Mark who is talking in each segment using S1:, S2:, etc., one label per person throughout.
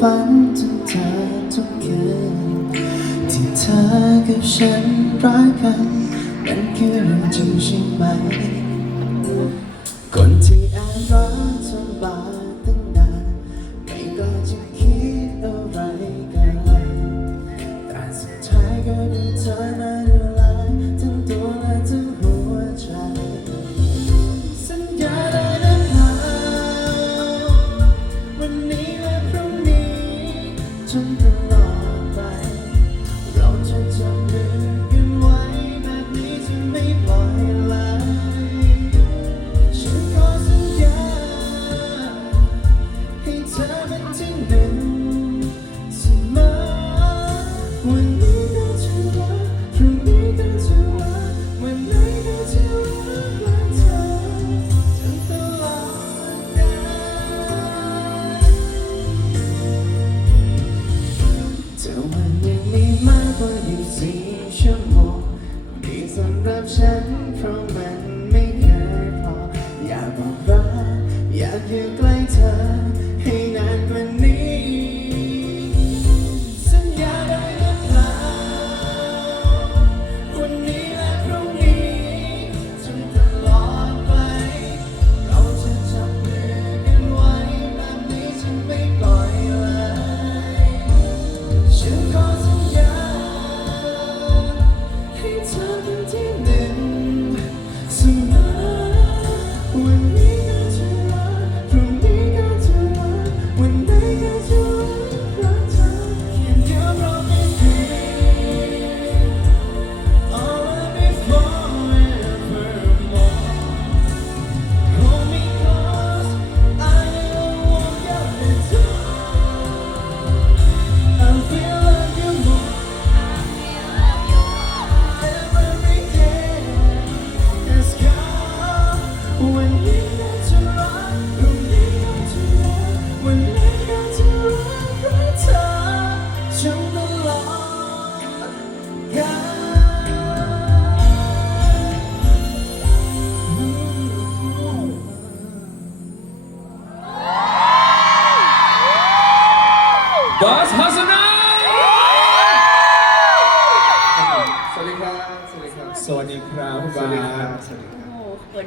S1: ฝันถึงเธอทุกคืนที่เธอกับฉันรักกันนั่นคือเรื่องจริงใช่ไหมคนที่แอบรักเธอมาง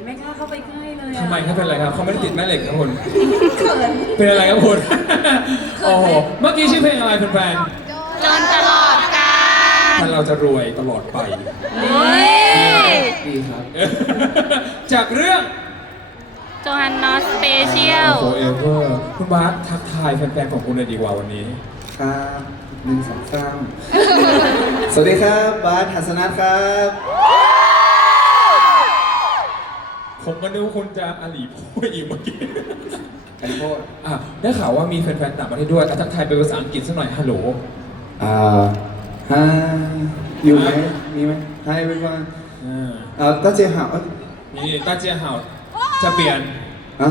S2: ไม่กล้าเข้าไปใกล้เลยอะ
S3: ทำไมเขาเป็นอะไรครับเขาไม่ได้ติดแม่เหล็กครับคุณ
S2: เขิน
S3: เป็นอะไรครับคุณโอ้โหเมื่อกี้ชื่อเพลงอะไรแฟน
S4: จนตลอดกา
S3: ๆ
S4: ล
S3: ถ้าเราจะรวยตลอดไป
S4: เฮ้ย
S5: ดีครับ
S3: จากเรื่อง
S4: โจฮันนอสสเปเชียล
S3: Forever คุณบาสทักทายแฟนๆของคุณเลยดีกว่าวันนี้
S5: ครับหนึ่งสองสามสวัสดีครับ บาสหัสนัทครับ
S3: ผมก็นึกว่าคุณจะอาหลีพูดอีกเมื่อกี้
S5: อันนี้โทษ
S3: อ่ะได้ข่าวว่ามีแฟนๆต่างประเทศด้วยอ่ะทักทายเป็นภาษาอังกฤษสักหน่อยฮัลโหล
S5: อ่า Hi อยู่ไหมมีไหม Hi everyone
S3: อ่า
S5: อ่า大家好
S3: นี่ต้าเจียเห่าจะเปลี่ยน
S5: อ่า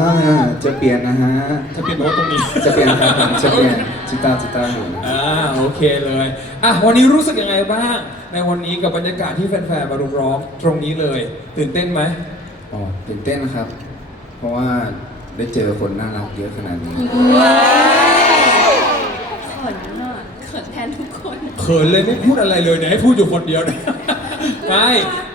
S5: จะเปลี่ยนนะฮะ
S3: จะเปลี่ยนโน้ตตรงนี้
S5: จะเปลี่ยนครับผมจะเปลี่ยนจิตาจิตาอยู่นะ
S3: อ่าโอเคเลยอ่ะวันนี้รู้สึกยังไงบ้าง ในวันนี้กับบรรยากาศที่แฟนๆมารุมร้อมตรงนี้เลย ตื่นเต้นไหม
S5: อ๋อตื่นเต้นนะครับ เพราะว่าได้เจอคนน่ารักเยอะขนาดนี้
S2: เขินน่ะเขินแทนทุกคน
S3: เขินเลยไม่พูดอะไรเลยเนี่ยให้พูดอยู่คนเดียวเนี่ยไม่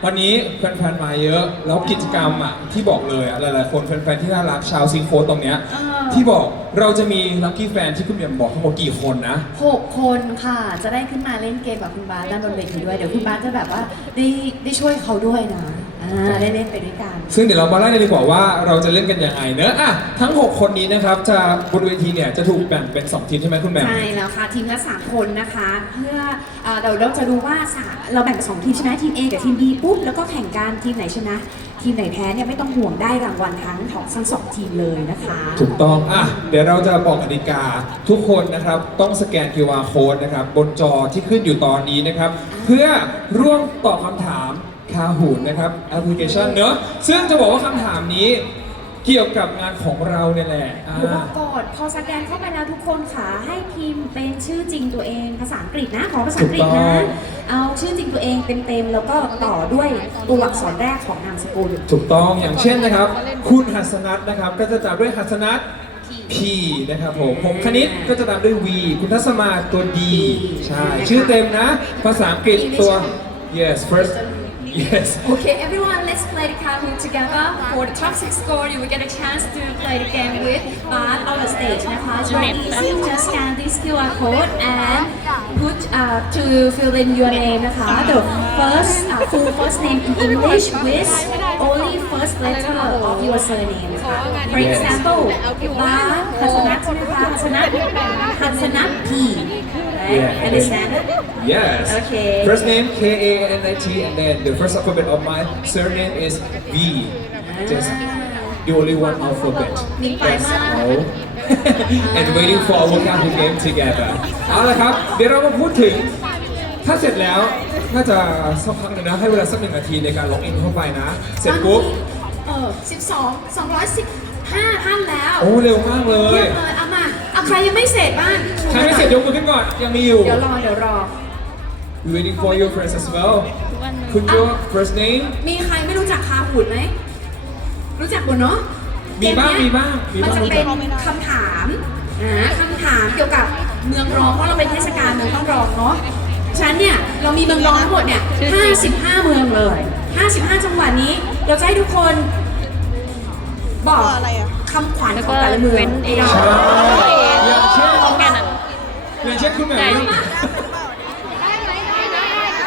S3: วันนี้แฟนๆมาเยอะ แล้วกิจกรรมอะที่บอกเลยอะหลายๆคนแฟนๆที่น่ารักชาวซิงโฟตรงเนี้ย
S2: อ่า
S3: ที่บอก เราจะมีลัคกี้แฟนที่คุณเบียมบอกทั้งหมดกี่คนนะ
S2: หกคนค่ะ จะได้ขึ้นมาเล่นเกมกับคุณบาสด้านบนเวทีด้วย เดี๋ยวคุณบาสจะแบบว่าได้ได้ช่วยเขาด้วยนะอ่าได้เล่นไปด้วยกัน
S3: ซึ่งเดี๋ยวเรามาไล่เลยดีกว่าว่าเราจะเล่นกันยังไงเนอะอะทั้ง 6 คนนี้นะครับจะบนเวทีเนี่ยจะถูกแบ่งเป็น 2 ทีมใช่ไหมคุณแม่
S2: ใช่แล้วค่ะ ทีมละสามคนนะคะ เพื่อเอ่อเดี๋ยวเราจะดูว่าสามเราแบ่งเป็นสองทีมใช่ไหมทีม A กับทีม B ปุ๊บแล้วก็แข่งกันทีมไหนชนะ ทีมไหนแพ้เนี่ยไม่ต้องห่วงได้รางวัลทั้งของทั้งสองทีมเลยนะคะ
S3: ถูกต้อง อะ เดี๋ยวเราจะบอกกติกาทุกคนนะครับ ต้องสแกน QR code นะครับ บนจอที่ขึ้นอยู่ตอนนี้นะครับ เพื่อร่วมตอบคำถามคาหูนนะครับแอปพลิเคชันเนอะซึ่งจะบอกว่าคำถามนี้ เกี่ยวกับงานของเราเนี่ยแหละอ่า
S2: เดี๋ยวบอกก่อนพอสแกนเข้าไปแล้วทุกคนค่ะให้พิมพ์เป็นชื่อจริงตัวเองภาษาอังกฤษนะขอภาษาอังกฤษ
S3: ถูกต้
S2: นะ
S3: อง
S2: เอาชื่อจริงตัวเองเต็มๆแล้วก็ต่อด้วยตัวอักษรแรกของนามสกุล
S3: ถูกต้องอย่างเช่นนะครับ คุณหัสนัทนะครับ ก็จะตามด้วยหัสนัท K P นะครับผมผมคณิตก็จะตามด้วย V คุณทัศมาตัว D ใช่ ชื่อเต็มนะ ภาษาอังกฤษตัว yes first yes
S2: Okay, everyone, let's play the Kahoot together. For the top six score, you will get a chance to play the game with Bart on the stage.นะคะ It's very easy. Just scan this QR code and put uh, to fill in your name.นะคะ The first uh, full first name in English with only first letter of your surname. นะคะ For
S3: Yes.
S2: example, Bart ทัศนัทใช่ไหมคะทัศนัททัศนัท P. Right?
S3: Yeah.
S2: Understand it?
S3: yes
S2: Okay.
S3: first name K A N I T and then the first alphabet of my surname is V just the only one alphabet
S2: มีไปมาก
S3: all and waiting for our Kahoot game together เอาละครับ เดี๋ยวเรามาพูดถึง ถ้าเสร็จแล้วน่าจะสักพักหนึงนะ ให้เวลาสักหนึ่งนาทีในการล็อกอินเข้าไปนะ เสร็จปุ๊บ
S2: เออ12 215 ท่านแล้ว
S3: โอ้เร็วมากเล
S2: เรี
S3: ย
S2: ยบเลยเอามา เอาใครยังไม่เสร็จบ้าง
S3: ใครไม่เสร็จยกมือขึ้นก่อน ยังมีอยู่
S2: เดี๋ยวรอเดี๋ยวรอ
S3: We waiting for your friends as well Put your first name
S2: มีใครไม่รู้จักคาหูดไหม รู้จักหมดเนาะ
S3: มีบ้าง
S2: เก
S3: มี
S2: เนี้ย
S3: บ้างมี
S2: มัน
S3: บ้าง
S2: จะ
S3: รู้
S2: เป็
S3: จั
S2: น
S3: ก
S2: คำถามนะคำถามเกี่ยวกับเมืองรองเพราะเราเป็นเทศกาลเมืองต้องรองเนาะฉะนันเนี่ยเรามีเมืองรองทั้งหมดเนี่ย 55 เมืองเลย 55 จังหวัดนี้ เราจะให้ทุกคนบอกคำขวัญของแต่ละเมือง
S4: เว้นเอง
S3: ใช่อย่างเช่น
S4: แค่นั้น
S3: อย่างเช่นคุณแหม่ม
S4: ได้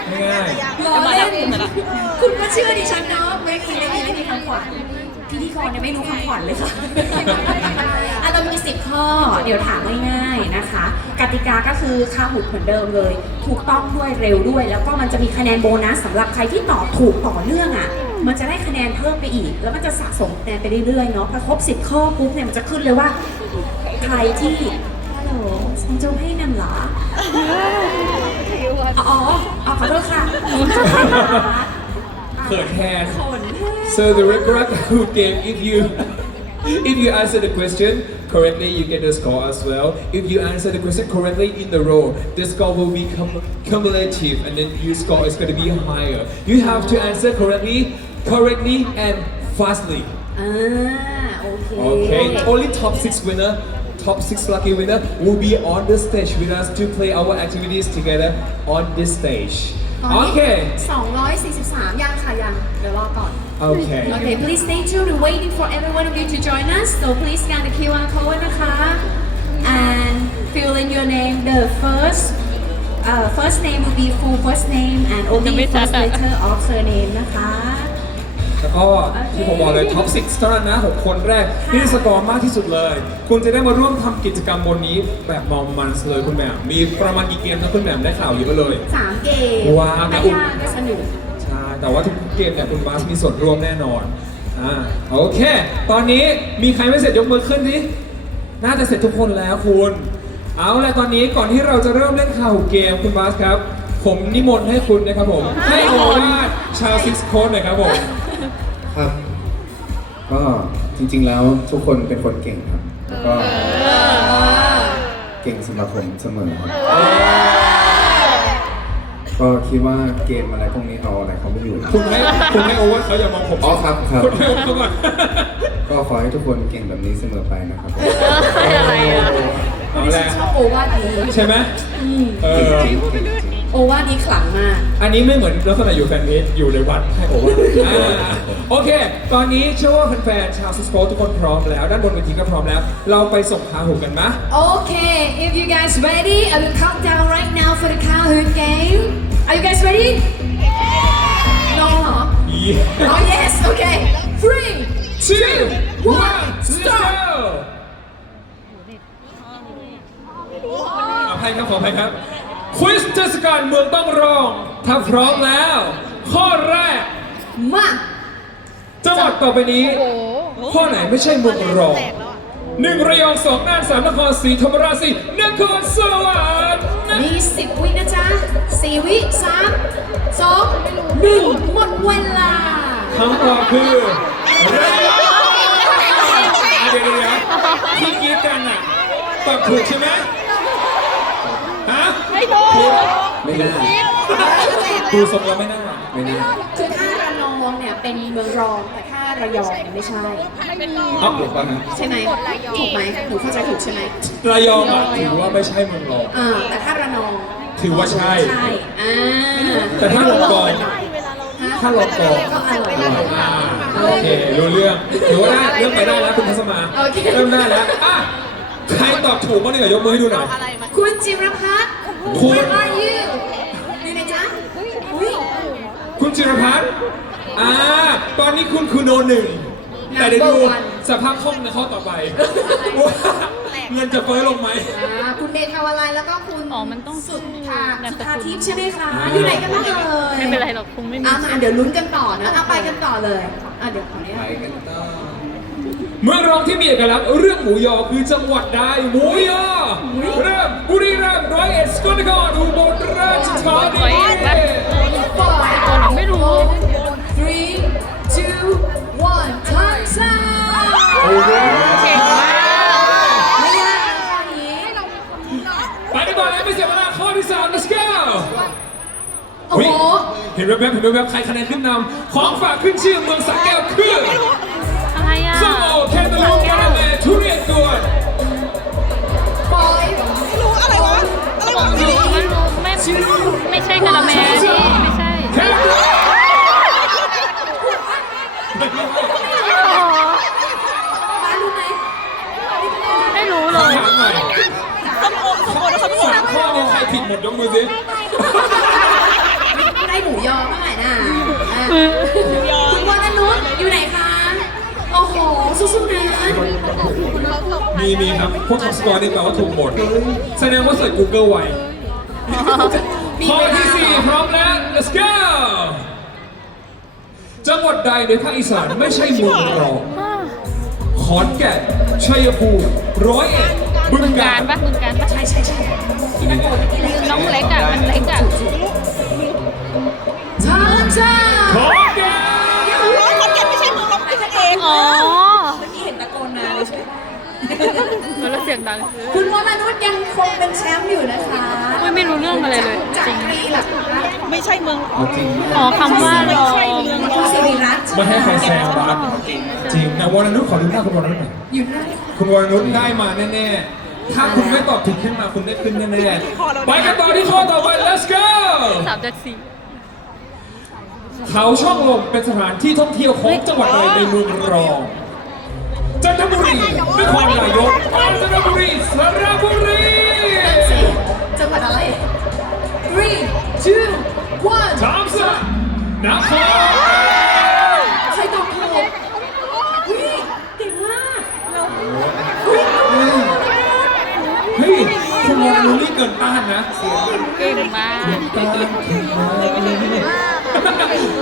S3: ไม่ง่าย
S2: รอเล่นคุณก็เชื่อดิฉันเนาะเวทีไม่มีไม่มีคำขวัญพิธีกรเนี่ยไม่รู้คำขวัญเลยค่ะอะเรามี10ข้อ เดี๋ยวถามง่ายๆนะคะ กติกาก็คือค่าหุดเหมือนเดิมเลย ถูกต้องด้วยเร็วด้วย แล้วก็มันจะมีคะแนนโบนัสสำหรับใครที่ตอบถูกต่อเนื่องอะ มันจะได้คะแนนเพิ่มไปอีก แล้วมันจะสะสมคะแนนไปเรื่อยๆเนาะพอครบ10ข้อปุ๊บเนี่ยมันจะขึ้นเลยว่าใครที่ฮัล โหลฉันจะให้นำเหรอ อ๋ออ๋อขอโทษค่ะ
S3: เขินแทน
S2: ขน
S3: So the regular Kahoot game, if you if you answer the question correctly, you get the score as well. If you answer the question correctly in the row, the score will be cum- cumulative, and then your score is going to be higher. You have to answer correctly, correctly, and fastly.
S2: อ่า โอเค
S3: Okay. Only top six winner. Top six lucky winner will be on the stage with us to play our activities together on this stage.
S2: ตอนนี้
S3: Okay.
S2: 243 ยังค่ะยัง เดี๋ยวรอก่อน
S3: Okay.
S2: Okay, please stay tuned. We're waiting for every one of you to join us. So please scan the QR code นะคะ and fill in your name. The first uh, first name will be full first name and only first letter of surname นะคะ
S3: แล้วก็ที่ผมบอกเลยท็อป6เท่านั้นนะ 6 คนแรกที่ได้สกอร์มากที่สุดเลย คุณจะได้มาร่วมทำกิจกรรมบนนี้แบบมอมมันส์เลยคุณแหม่มมีประมาณกี่เกมนะคุณแหม่มได้ข่าวเยอะเลย
S2: สามเกม
S3: ว้าว
S2: ไม่ยากก็สนุก
S3: ใช่แต่ว่าทุกเกมเนี่ยคุณบาสมีส่วนร่วมแน่นอนอ่าโอเค ตอนนี้มีใครไม่เสร็จยกมือขึ้นดิน่าจะเสร็จทุกคนแล้วคุณ เอาละตอนนี้ก่อนที่เราจะเริ่มเล่นข่าวเกมคุณบาสครับ ผมนิมนต์ให้คุณนะครับผม ให้โอวาทชาวซิกโค้ดหน่อยครับผม
S1: ครับ ก็จริง ๆ แล้วทุกคนเป็นคนเก่งครับ แล้วก็เก่งสำหรับผมเสมอครับก็คิดว่าเกมอะไรพวกนี้เอาอะไรเขาไม่อยู่
S3: คุณให้คุณให้โอเวอร์เขาอย่ามองผม
S1: อ๋อครับครับ
S3: คุณให้โอเวอร์เขาก่อน
S1: ก็ขอให้ทุกคนเก่งแบบนี้เสมอไปนะครับผม
S4: อะไรอะ
S3: เอา
S2: ดิ
S3: แห
S2: ฉั
S3: ละ
S2: นชอบโอวาทนี้
S3: ใช่ไหมเออ
S1: จริงๆจริงๆ
S2: โอวาทนี้ขลังมาก
S3: อันนี้ไม่เหมือนลักษณะอยู่แฟนเพจอยู่ในวัดให้โอเวอร์อ่าโอเค ตอนนี้เชื่อว่าแฟนๆชาวซิสโปทุกคนพร้อมแล้ว ด้านบนเวทีก็พร้อมแล้ว เราไปส่งพาหูกันมะ
S2: Okay, if you guys ready, I will count down right now for the Kahoot game. Are you guys ready? No, huh?
S3: Yeah.
S2: Oh yes, okay. Three,
S3: two
S2: one,
S3: let's
S2: start.
S3: go ขออภัยครับขออภัยครับ ควิสเทศกาลเมืองต้องรอง ถ้าพร้อมแล้ว ข้อแรก
S2: มา
S3: จังหวัดต่อไปนี้ ข้อไหนไม่ใช่เมืองรองหนึ่งระยองสองน่านสามนครศรีธรรมราชสี่นครสวรรค์
S2: มีสิบวินะจ๊ะสี่วิสามสองหนึ่งหมดเวลา
S3: คำตอบคือระยองอะเดี๋ยวเดี๋ยวเดี๋ยวที่กรีดกันน่ะตอบถูกใช่ไหมฮะ ไม่ถูก
S1: ไม่น่า
S3: ดูทรงแล้วไม่น่า
S1: ไม่น่า
S2: คือถ้าระนององเนี่ยเป็นเมืองรองแต่ถ้าระยองเนี่ยไม่ใช่
S3: อ๋อ
S1: ถูกป่ะนะ
S2: ใช่ไหมถูกไหมหนูเข้าใจถูกใช่ไหม
S3: ระยองอะถือว่าไม่ใช่เมืองรอง
S2: อ่าแต่ถ้าระนอง
S3: ถือว่าใช่
S2: ใช่อ่า
S3: แต่ถ้าลงกอง
S2: ฮะ
S3: ถ้าลงกอง
S2: ก็อร่อย
S3: อ่าโอเครู้เรื่องถือว่าได้เรื่องไปได้แล้วคุณพัสมา
S2: โอเค
S3: เริ่มได้แล้วอะใครตอบถูกบ้างเนี่ยยกมือให้ดูหน่อย
S2: คุณจิรพัฒน์
S3: คุณ
S2: Where are you อยู่ไหนจ๊ะอุ้ย
S3: คุณจิรพัฒน์อ่า ตอนนี้คุณคือโนหนึ่ง แต่เดี๋ยวดู
S2: Number one
S3: สภาพคล่องในข้อต่อไปว่าเงินจะเฟ้อลงไหม
S2: อ่าคุณเดทาวาลัยแล้วก็คุณ
S4: อ๋อมันต้อง
S2: สุดทา
S4: ชื่อ
S2: สุดทาทิพย์
S4: นามสกุล
S2: ใช่ไหมคะ อยู่ไหนกันบ้างเอ่ย
S4: ไม่เป็นไรหรอกคงไม่มี
S2: อะมาเดี๋ยวลุ้นกันต่อนะเอาไปกันต่อเลยอะเดี๋ยวขออนุญา
S1: ไป
S2: ต
S1: กันต่อ
S3: เมืองรองที่มีเอกลักษณ์เรื่องหมูยอคือจังหวัดใดหมูยอเริ่มบุรีรัมย์ร้อยเอ็ดสกลนครอุบลราชธานี
S4: ร้อยเอ็ดปะตัวหนูไม่รู้
S2: three two one time's up
S3: โอ้โห
S4: เก่งมาก
S2: ไม่ยากนะข้อนี้
S3: ไปกันต่อเลยไม่เสียเวลาข้อที่สาม let's go
S2: โอ้โห
S3: เห็นแวบๆเห็นแวบๆใครคะแนนขึ้นนำของฝากขึ้นชื่อเมืองสระแก้วคือ
S4: อะไรอะ
S3: ส้มโอแคนตาลูปกะละแมทุเรียนกวน
S2: five
S4: ไม่รู้ไม่ไม่ใช่กะละแมพี่ไม่ใช่
S3: แคนตาลูป
S2: บ้านรู้ไหม
S4: ไม่รู้เลย
S3: ถามหน่อยสามข้อเนี่ยใครผิดหมดยกมือสิ
S2: ได้หมูยอเมื่อไหร่น่ะอะคุณวรนุชอยู่ไหนคะ โอ้โหสู้ๆนะ
S3: มีมีครับ พวกทำสกอร์นี่แปลว่าถูกหมด แสดงว่าเสิร์ช Google ไว้ข้อที่สี่พร้อมแล้ว let's go จังหวัดใดในภาคอีสานไม่ใช่เมืองรองขอนแก่นชัยภูมิร้อยเอ็ดบึง
S4: บึง
S3: กา
S4: การ
S3: ฬ
S4: ปะบึงการปะ
S2: ใช่ใช่ใช่ที่นักโกนที่เล็ก
S4: น้องเล็กอะ มันเล็กอะ
S2: ทางจ้า
S3: ขอนแก่น
S4: อ๋อ
S2: เมื่อกี้เห็นตะโกนมาเลยใช่ไหม
S4: แล้วเสียงดัง
S2: คุณวรนุชยังคงเป็นแชมป์อยู่นะคะ
S4: ไม่ไม่รู้เรื่องอะไรเลย
S2: จาก
S4: จริง
S2: ตรีหลักคะ
S1: เอาจริง
S4: อ๋อคำว่ารอ
S2: คุณสิริรัตน์
S3: ไม่ให้ใครแซงบาสจริงนะวรนุชขอดูหน้าคุณวรนุชหน่อย
S2: อยู่หน้า
S3: คุณวรนุชได้มาแน่ๆ ถ้าคุณไม่ตอบถูกขึ้นมาคุณได้ขึ้นแน่ๆ ไปกันต่อที่ข้อต่อไป let's go
S4: สามจากสี่
S3: เขาช่องลมเป็นสถานที่ท่องเที่ยวของจังหวัดใดในเมืองรอง จันทบุรีนครนายกกาญจนบุรีสระบุรี
S2: จังหวัดอะไร three two one
S3: สามสามนคร
S2: ใครตอบถูกอุ๊ยเก่งมากอุ๊ย
S3: เฮ้ยคุณวรนุชนี่เกินต้านนะ
S4: เก่งมาก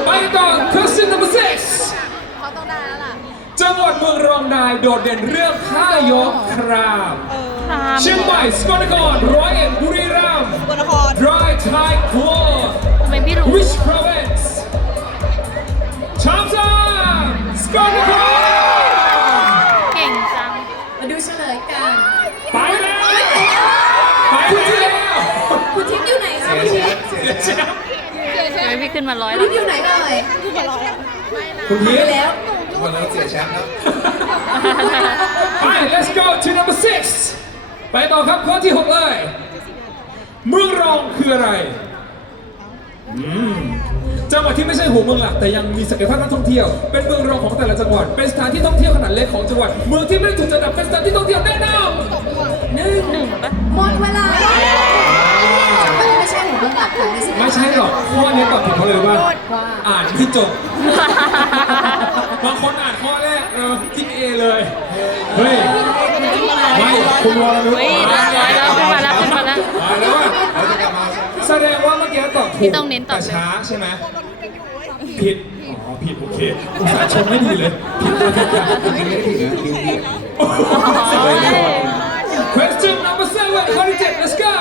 S3: ไปต่อ question number six จังหวัดเมืองรองนายโดดเด่นเรื่องข้ายกคราม
S4: ตาม
S3: เชียงใหม่สกลนครร้อยเอ็ดบุรีรัมย์ dry Thai cloth
S4: ทำไมพี่รู้
S3: which province ชามซามสกลนคร
S4: เก่งจัง
S2: มาดูเฉลยกัน
S3: ไปแล้วไปแล้ว
S2: คุณทิพย์อยู่ไหนคะคุณทิพย์
S3: เสียแชมป์
S4: ทำไมพี่ขึ้นมาร้อย
S2: คุณ
S4: แล้
S2: ทิ
S4: ว
S2: พย์อยู่ไหนเลย
S3: คุณพี
S2: ไป
S3: ท
S2: แล้ว
S1: วันนั้นเสียแชมป์แล้ว
S3: ไป let's go to number six ไปต่อครับข้อที่6เลย เมืองรองคืออะไรอืมจังหวัดที่ไม่ใช่หัวเมืองหลักแต่ยังมีศักยภาพนักท่องเที่ยว เป็นเมืองรองของแต่ละจังหวัด เป็นสถานที่ท่องเที่ยวขนาดเล็กของจังหวัด เมืองที่ไม่ได้ถูกจัดอันดับเป็นสถานที่ท่องเที่ยวแนะน
S2: หนึ่ง
S4: หนึ่งปะ
S2: หมดเวลา จังหวัดที่ไม่ใช่หมู่เมืองหลักของในสิบำ
S3: ไม่ใช่หรอกข้อนี้ตอบผิดเพราะเลยว่า
S2: ว่า
S3: อ่านไม่จบบางคนอ่านข้อแรกเออคิดเอเลย เฮ้ย ไม่คุณวรนุช
S4: เฮ้ยร้อยแล้วขึ้นมาแล้วขึ้นมาแล้ว
S3: มาแล้วอะ
S1: เราจะกลับมาใช่ไหม
S3: แสดงว่าเมื่อกี้ตอบถู
S4: พี่
S3: ก
S4: ต้องเน้นตอบ
S3: แต่
S4: เลย
S3: ช้าใช่ไหมผิด อ๋อ ผิด โอเคอุตส่าห์ชมไม่ดีเลย ผิดเลยผิดเลย
S1: จริงๆไม่ได้ผิดนะดิวผิด
S3: question number seven ข้อที่เจ็ด let's go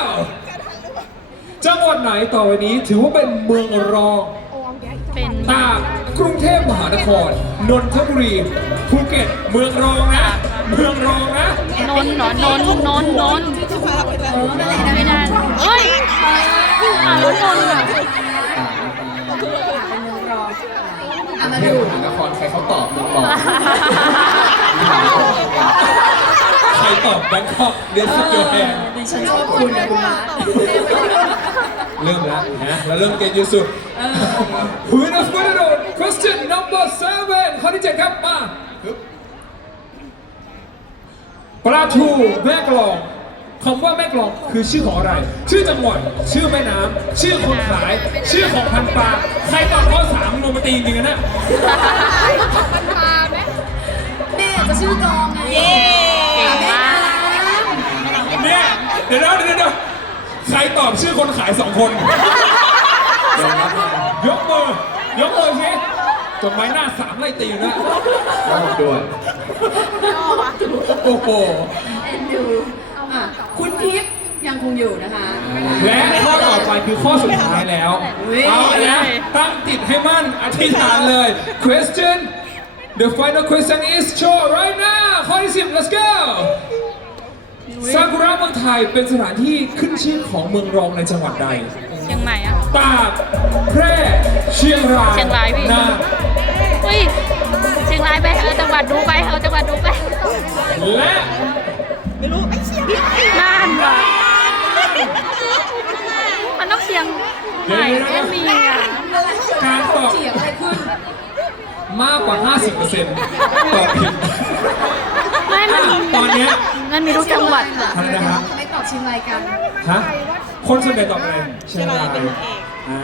S3: จังหวัดไหนต่อไปนี้ถือว่าเป็นเมืองรอง
S4: เป็น
S3: ตากกรุงเทพมหานคร นนทบุรี ภูเก็ต เมืองรองนะ เมืองรองนะ
S4: นนท์เหรอนนท์นนท์นนท์
S2: เออนั่นแหละนะ
S4: ไม่ได้เฮ้ยอ่านแล้วนนท์อะ
S2: เป็นเมืองรองอะมา
S1: เรื่
S2: ดู
S1: องมหานครใครเขาตอบมึงบอก
S3: ใคร ตอบแบงคอกเรียนสุดยอดแทน
S2: ดิฉันชอบคุณนะคุณมาร์ค
S3: เริ่มแล้วนะแล้วเริ่มเกณฑ์ยูสุ Who is going to know question number seven ข้อที่เจ็ดครับมาปลาทูแม่กลองคำว่าแม่กลองคือชื่อของอะไร ชื่อจังหวัด ชื่อแม่น้ำ ชื่อคนขาย ชื่อของพันปลา ใครตอบข้อสามลงมาตีจริงๆนะ
S2: แม่ จะชื่อกองไง
S4: เย้เก่งมาก
S3: เนี่ยเดี๋ยวนะเดี๋ยวเดี๋ยวใครตอบชื่อคนขายสองคน ยกมือยกมือสิจดไม้หน้าสามไล่ตีนะ
S1: แล้วผมด้วย
S3: โอ้โห
S2: เอ็นดูอะคุณทิพย์ยังคงอยู่นะคะ
S3: และข้อต่อไปคือข้อสุดท้ายแล้ว เอาแล้วตั้งติดให้มั่นอธิษฐานเลย question the final question is show right now ข้อที่10 let's go ซากุระเมืองไทยเป็นสถานที่ขึ้นชื่อของเมืองรองในจังหวัดใด
S4: เชียงใหม่อะ
S3: ตากแพร่ เชียงราย
S4: เชียงรายพี่
S3: น่าน
S4: เฮ้ยเชียงรายไปเอาจังหวัดดูไปเอาจังหวัดดูไป
S3: และ
S4: น่านว่ะมันต้องเชียงใหม่ไม่มีอะ
S3: การตอบ
S2: เถียงอะไรขึ้น
S3: มากกว่า 50%ตอบผิด
S4: ไม่มัน
S3: ตอนเนี้ย
S4: มันมีทุกจังหวัดอะ
S3: อะไรนะครับ
S2: ทำไมตอบเชียงรายกัน
S3: ฮะคนส่วนใหญ่ตอบอะไรเชียงรายอ่า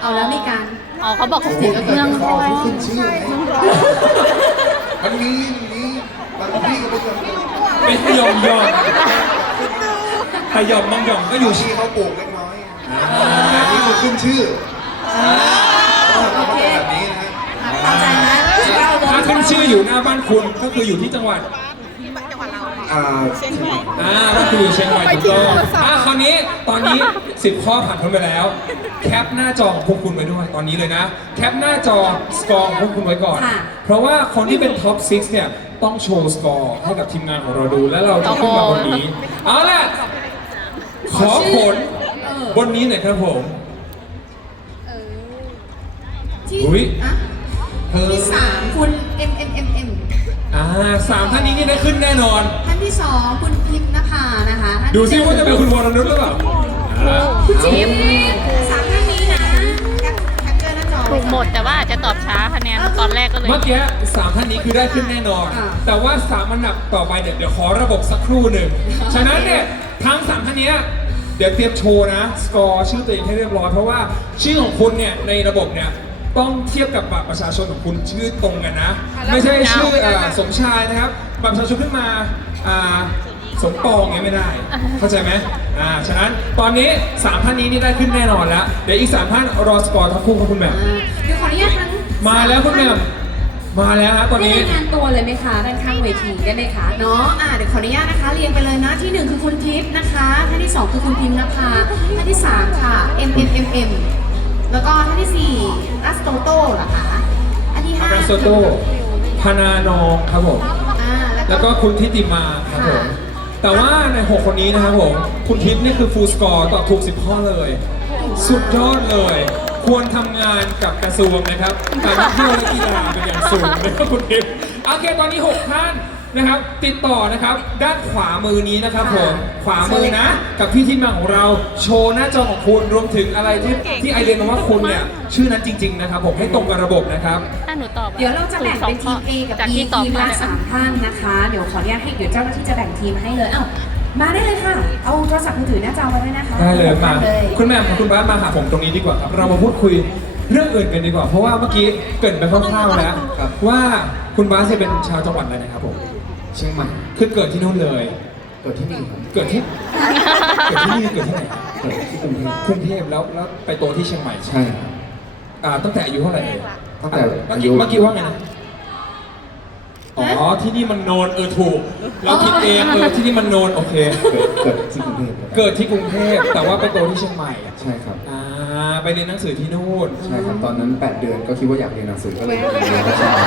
S2: เอาแล้วมีการ
S4: อ๋อเขาบอกเสียงเมืองคอย
S1: ขึ้นชื่อมันมีมันมีบางที่ก็ไม่จำเป็น
S3: เป็นยอมยอมแต่ยอมบางยอมก็อยู่
S1: ที่เขาปลูกเล็กน้อยอันนี้คือขึ้นชื่อ
S2: โอเค
S1: แบบนี้นะ
S2: เข้าใจนะเราโด
S3: ถ้าขึ้นชื่ออยู่หน้าบ้านคุณก็คืออยู่ที่จังหวัด
S1: อ่า
S3: อ่าก็คืออยู่เชียงใหม่ถูกต้องอ่าคราวนี้ตอนนี้ 10 ข้อผ่านพ้นไปแล้ว แคปหน้าจอของพวกคุณไว้ด้วยตอนนี้เลยนะ แคปหน้าจอสกอร์ของพวกคุณไว้ก่อน เพราะว่าคนที่เป็นท็อป6เนี่ยต้องโชว์สกอร์ให้กับทีมงานของเราดูแล้วเราจะขึ้นมาบนนี้เอาล่ะขอผลบนนี้หน่อยครับผม
S2: ที่
S3: อุ๊ย
S2: อะที่สามคุณ M M M M
S3: อ่าสามท่านนี้นี่ได้ขึ้นแน่นอน
S2: ท่านที่สองคุณพิมพ์นภานะคะท่าน
S3: ดู
S2: ที่
S3: ซิว่าจะเป็นคุณวรนุชหรือเปล่าอ่า
S2: คุณจิ๊บสามท่านนี้นะแคปแคปเจอร์หน้าจอ
S4: ถูกหมดแต่ว่าอาจจะตอบช้าคะแนนตอนแรกก็เลย
S3: เมื่อกี้สามท่านนี้คือได้ขึ้นแน่นอนแต่ว่าสามอันดับต่อไปเนี่ยเดี๋ยวขอระบบสักครู่หนึ่ง ฉะนั้นเนี่ยทั้งสามท่านเนี้ยเดี๋ยวเตรียมโชว์นะ สกอร์ชื่อตัวเองให้เรียบร้อยเพราะว่าชื่อของคุณเนี่ยในระบบเนี่ย ต้องเทียบกับบัตรประชาชนของคุณชื่อตรงกันนะไม่ใช่ชื่อเอ่อสมชายนะครับบัตรประชาชนขึ้นมาอ่าสมปองเงี้ยไม่ได้ เข้าใจไหมอ่าฉะนั้นตอนนี้สามท่านนี้นี่ได้ขึ้นแน่นอนแล้ว เดี๋ยวอีกสามท่านรอสกอร์ทั้งคู่ครับคุณแหม่ม
S2: อ่าเดี๋ยวขออนุญาตทั้ง
S3: มาแล้วคุณแหม่มมาแล้วฮะตอน
S2: ได้
S3: นี้
S2: รายงานตัวเลยไหมคะด้านข้างเวทีได้ไหมคะเนาะอ่าเดี๋ยวขออนุญาตนะคะ เรียงไปเลยนะ ที่หนึ่งคือคุณทิพย์นะคะ ท่านที่สองคือคุณพิมพ์นภาท่านที่สามค่ะ M M M M แล้วก็ท่านที่สี่รัสโตโต้เหรอคะ อันที่ห้า
S3: อาราโซโตพานานองครับผม
S2: อ่า
S3: แล้
S2: แล้วว
S3: ก็
S2: ก็
S3: คุณทิติมาครับผม
S2: ค่ะ
S3: แต่ว่าใน 6 คนนี้นะครับผม คุณทิพย์นี่คือฟูลสกอร์ตอบถูก 10 ข้อเลย สุดยอดเลย ควรทำงานกับกระทรวงนะครับการท่องเที่ยวและกีฬาเป็นอย่างสูงนะครับคุณทิพย์โอเค ตอนนี้ 6 ท่าน นะครับ ติดต่อนะครับ ด้านขวามือนี้นะครับผม ขวามือนะ กับพี่ที่มาของเราโชว์หน้าจอของคุณรวมถึงอะไรที่ที่ไอเดียมาว่าคุณเนี่ยชื่อนั้นจริง ๆ นะครับ ผมให้ตรงกับระบบนะครับ
S4: ถ้าหนูตอบอะ
S2: เดี๋ยวเราจะแบ่งเป็นทีม A กับ
S4: จาก
S2: B
S4: ที่ตอบ
S2: ทีม
S4: มา
S2: ละสามท่านนะคะ เดี๋ยวขออนุญาตให้เดี๋ยวเจ้าหน้าที่จะแบ่งทีมให้เลยเอ้ามาได้เลยค่ะ เอาโทรศัพท์มือถือหน้าจอมาด้วยนะคะ
S3: ได้เลยมา
S2: เลย
S3: คุณแม่กับคุณบ้านมาหาผมตรงนี้ดีกว่าครับ เรามาพูดคุยเรื่องอื่นกันดีกว่า เพราะว่าเมื่อกี้เกริดไปคร่าวๆแล้ว
S1: ครับ
S3: ว่าคุณบ้านจะเป็นชาวจังหวัดอะไรนะครับผม
S1: เชียงใหม่
S3: คือเกิดที่นู่นเลย
S1: เกิดที่นี่ครับ
S3: เกิดที่เกิดที่นี่เกิดที่ไหน
S1: เกิดที่กรุงเทพ
S3: กรุงเทพแล้วแล้วไปโตที่เชียงใหม่
S1: ใช่ครับ
S3: อ่าตั้งแต่อายุเท่าไหร่เอ่ย
S1: ตั้งแต่
S3: เมื่อ
S1: อา
S3: กี้
S1: ยุ
S3: เมื่อกี้ว่าไงนะอ๋อที่นี่มันโนนเออถูก เราคิดเองเออที่นี่มันโนนโอเค
S1: เกิดเกิดที่กรุงเทพครับ
S3: เกิดที่กรุงเทพแต่ว่าไปโตที่เชียงใหม่
S1: ใช่ครับ
S3: อ่าไปเรียนหนังสือที่นู่น
S1: ใช่ครับ ตอนนั้น 8 เดือนก็คิดว่าอยากเรียนหนังสือก็เลยเรียนที่เชียงใหม่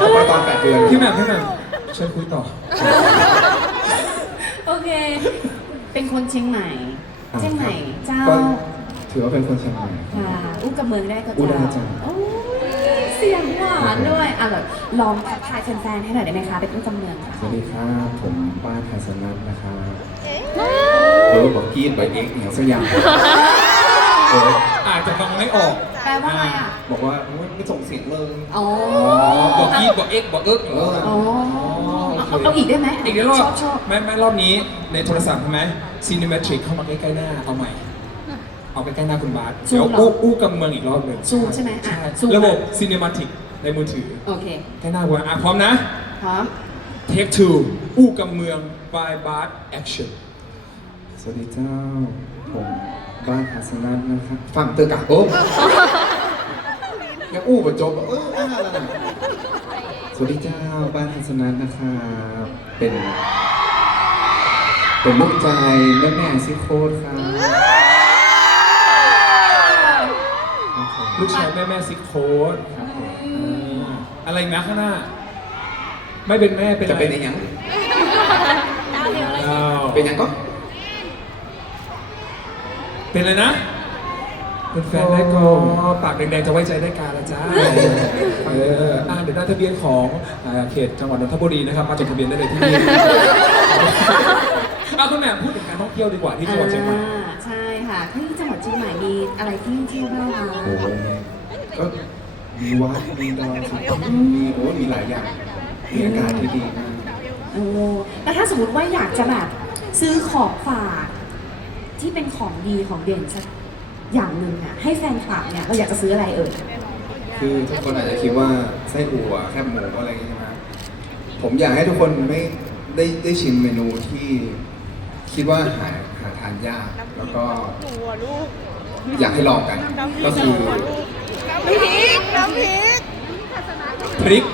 S1: ผมไปตอน8เดือน
S3: พี่แหม่มพี่แหม่มเชิญคุยต่อ
S2: โอเค เป็นคนเชียงใหม่ เชียงใหม่เจ้า
S1: ก็ถือถือว่าเป็นคนเชียงใหม่
S2: ค่ะอู้กับเมืองได้ก็
S1: อู้ได้
S2: จะ
S1: จ้ะ
S2: โอ้ยเสียงหวานด้วยอะแบบลองทักทายแฟนๆให้หน่อยได้ไหมคะเป็นอู้กับเมืองค่ะ
S1: สวัสดีครับผมป้าทัศนัทนะครับเออบอกกี้ไปเอ็กเหนียวสักอย่างเออ
S3: อาจจะฟังไม่ออก
S2: แปลว่าอะไรอะ
S1: บอกว่าอุ๊ยไม่ส่งเสียงเลย
S2: อ๋อ
S3: บอกอีบอกเอ็กบอกเอิ๊ก
S1: เออ
S2: อ๋อเอาเอาอีกได้ไหม
S3: อีกเดี๋ยวรอบ
S2: ชอบชอบ
S3: แม่แม่รอบนี้ในโทรศัพท์ใช่ไหมซีนิเมทริกเข้ามาใกล้ๆหน้าเอาใหม่ เอาใกล้ๆหน้าคุณบาสเดี๋ยวอู้อู้กับเมืองอีกรอบหนึ่ง
S2: ซูมใช่ไหมอะ
S3: ใช่
S2: ซูม
S3: ระบบซีนิมาติกในมือถือ
S2: โอเค
S3: ใกล้หน้าคุณอะพร้อมนะ
S2: พร้อม
S3: Take two อู้กับเมือง by Bart Action
S1: ส วัสดีเจ้า ผมบ้านทัศนัทนะครับฝั่งเตอร์กะโอ้ยังอู้ประจบเอออ้าแล้วนะสวัสดีเจ้าบ้านทัศนัทนะครับเป็นเป็นลูกใจแม่แม่ซิโคตรครับครับผม
S3: ลูกชายแม่แม่ซิกโค้ด
S1: ครับผม
S3: อะไรอีกนะข้างหน้า ไม่เป็นแม่เป็น
S1: จะ
S3: อะไร
S1: เป็นอย่าง
S3: อ้าว
S1: เป็นอย่างก็
S3: เป็นอะไรนะเป็นแฟนได้ก็ปากแดงๆจะไว้ใจได้การละจ้าเอออ่าเดี๋ยวได้ทะเบียนของอ่าเขตจังหวัดนนทบุรีนะครับมาจดทะเบียนได้เลยที่นี่เอาคุณแหม่มพูดถึงการท่องเที่ยวดีกว่าที่จังหวัดเชียงใหม่
S2: อ่าใช่ค่ะที่จังหวัดเชียงใหม่มีอะไรที่เที่ยวบ้างคะ
S1: โอ้โหก็มีวัดมีดอยสุเทพมีโอ้มีหลายอย่างมีอากาศที่ดีมาก
S2: โอ้แต่ถ้าสมมติว่าอยากจะแบบซื้อของฝาก ที่เป็นของดีของเด่นสักอย่างหนึ่งอะให้แฟนคลับเนี่ยเราอยากจะซื้ออะไรเอ่ย
S1: คือทุกคนอาจจะคิดว่าไส้อั่วแคบหมูอะไรอย่างเงี้ยใช่ไหมผมอยากให้ทุกคนไม่ได้ได้ชิมเมนูที่คิดว่าหาหาทานยาก แล้วก็อยากให้ลองกัน ก็คือ
S3: พริก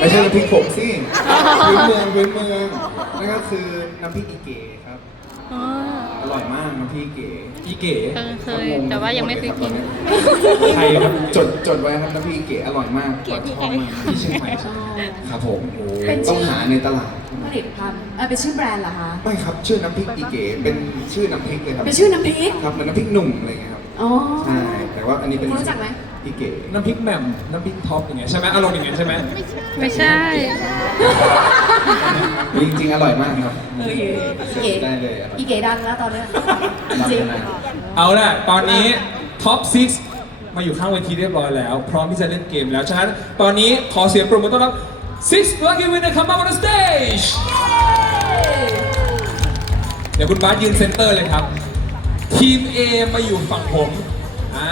S1: ไม่ใช่น้ำพริกผงสิพื้นเมืองพื้นเมืองนั่นก็คือน้ำพริกอีเก๋ครับ
S4: อ๋อ
S1: อ ร่อยมากน้ำพริกอีเก๋
S3: อีเก๋
S4: เคยเคยแต่ว่ายังไม่เคยกิน
S3: ใครครับ
S1: จดจดไว้ครับน้ำพริกอีเก๋อร่อยมากชอบมาก
S3: ที่เชียงใหม่ใช่
S2: อ๋
S3: ไหม
S2: อ
S1: ครับผม
S2: เป็นชื่อ
S1: ต้องหาในตลาด
S2: ผลิตภัณฑ์เอ่อเป็นชื่อแบรนด์เหรอคะ
S1: ไม่ครับชื่อน้ำพริกอีเก๋เป็นชื่อน้ำพริกเลยครับ
S2: เป็นชื่อน้ำพริก
S1: ครับเหมือนน้ำพริกหนุ่มอะไรเงี้ยครับ
S2: อ๋อ
S1: ใช่แต่ว่าอันนี้เป็น
S2: คุณรู้จักไหม
S1: อีเก๋
S3: น้ำพริกแหม่มน้ำพริกท็อปอย่างเงี้ยใช่ไหมอารมณ์อย่างเงี้ยใช่ไหม
S4: ไม่ใช่
S1: จริงๆอร่อยมากครับ
S2: เออ
S1: เสิ
S2: อี
S1: ร์
S2: เก๋
S1: ฟได้เลยอร่อย
S2: อีเก๋ดังแล้วตอนเนี้ย
S1: ดัง
S2: จริง
S1: มาก
S3: เอาล่ะ ตอนนี้ท็อป6มาอยู่ข้างเวทีเรียบร้อยแล้ว พร้อมที่จะเล่นเกมแล้ว ฉะนั้นตอนนี้ขอเสียงปรบมือต้อนรับ Six Lucky Winner come up on the stage เดี๋ยวคุณบาสยืนเซนเตอร์เลยครับ ทีม A มาอยู่ฝั่งผม อ่า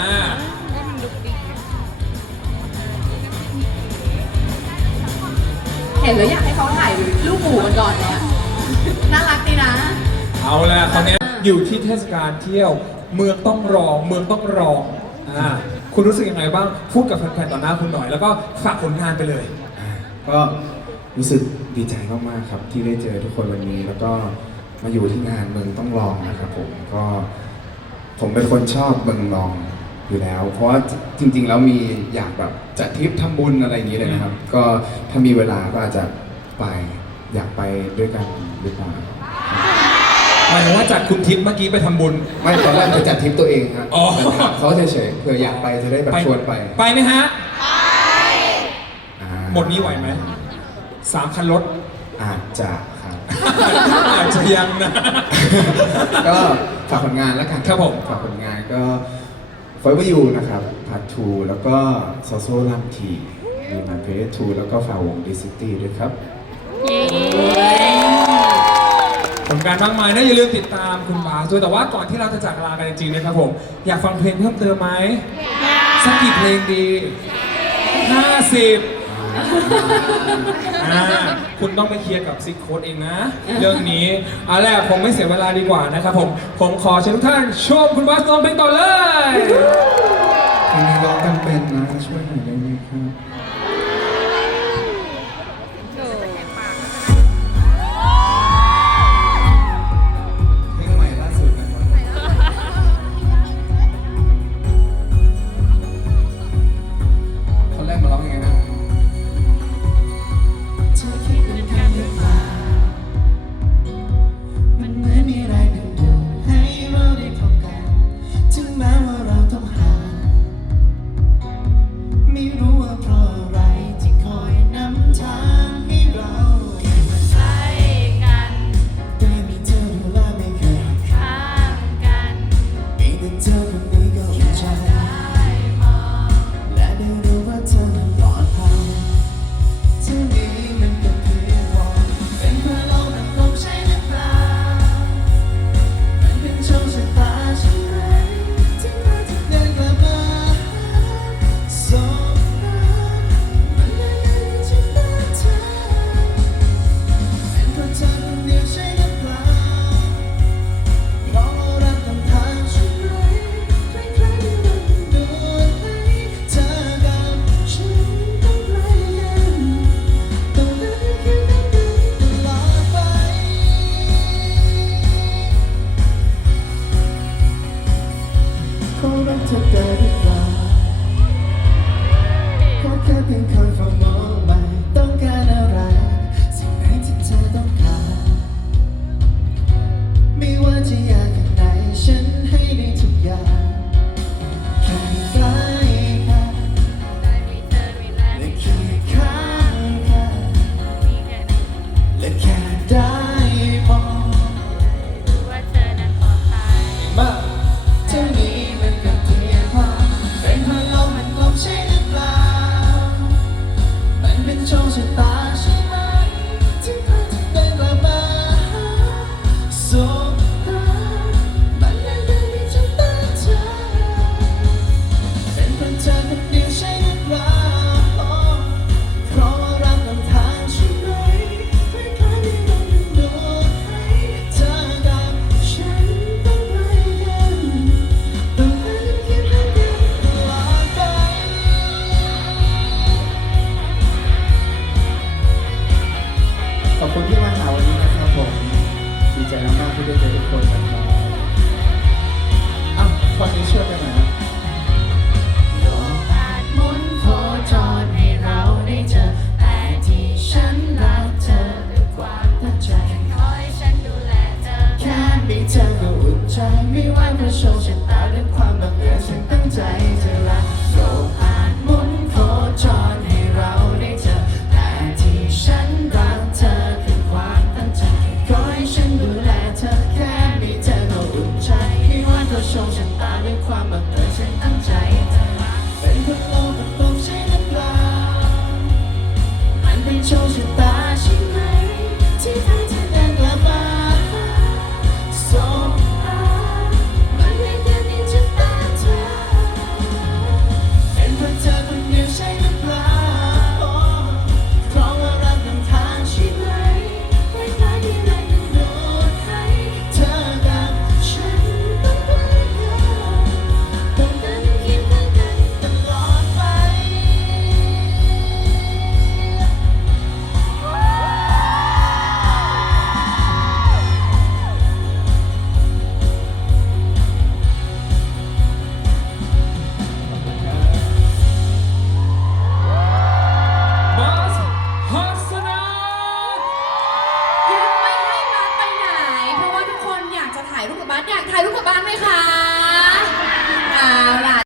S2: เห็นแล้วอยากให้เขาถ่ายรูปหมูกันก่อนเนี่ยน่ารักดีนะ
S3: เอาละคราวนี้อยู่ที่เทศกาลเที่ยว เมืองต้องรอง เมืองต้องรองอ่าคุณรู้สึกยังไงบ้าง พูดกับแฟนๆต่อหน้าคุณหน่อย แล้วก็ฝากผลงานไปเลย
S1: ก็รู้สึกดีใจมากๆครับ ที่ได้เจอทุกคนวันนี้ แล้วก็มาอยู่ที่งานเมืองต้องลองนะครับผมก็ ผมเป็นคนชอบเมืองลอง อยู่แล้ว เพราะว่าจริง ๆ แล้วมีอยากแบบจัดทริปทำบุญอะไรอย่างนี้เลยนะครับ ก็ถ้ามีเวลาก็อาจจะไปอยากไปด้วยกันหรือเปล่า
S3: หมายถึงว่าจากคุณทิพย์เมื่อกี้ไปทำบุญ
S1: ไม่ตอนแรกจะจัดทริปตัวเองครับ
S3: อ๋อ
S1: แต่ถามเขาเฉยๆเผื่ออยากไปจะได้แบบชวนไป
S3: ไปไหมฮะ
S1: อ่า
S3: หมดนี้ไหวไหมสามคันรถ
S1: อาจจะครับ
S3: อาจจะยังนะ
S1: ก็ฝากผลงานแล้วกัน
S3: ครับผม
S1: ฝากผลงานก็ ฟอยว์ยูนะครับพาร์ททูแล้วก็โซโซลัมทีมีมาเพจทูแล้วก็ฝากวงดิซิตี้ด้วยครับ
S4: เย้
S3: ผลการมากมายนะอย่าลืมติดตามคุณบาสด้วยแต่ว่าก่อนที่เราจะจากลากันจริงๆนะครับผม อยากฟังเพลงเพิ่มเติมไหมสักกี่เพลงดีห้าสิบ อ่าคุณต้องไปเคลียร์กับซิกโค้ดเองนะ เรื่องนี้เอาแรกผมไม่เสียเวลาดีกว่านะครับผม ผมขอเชิญทุกท่านชมคุณบาสร้องเพลงต่อเลย
S1: เพลงนี้ร้องกันเป็นนะ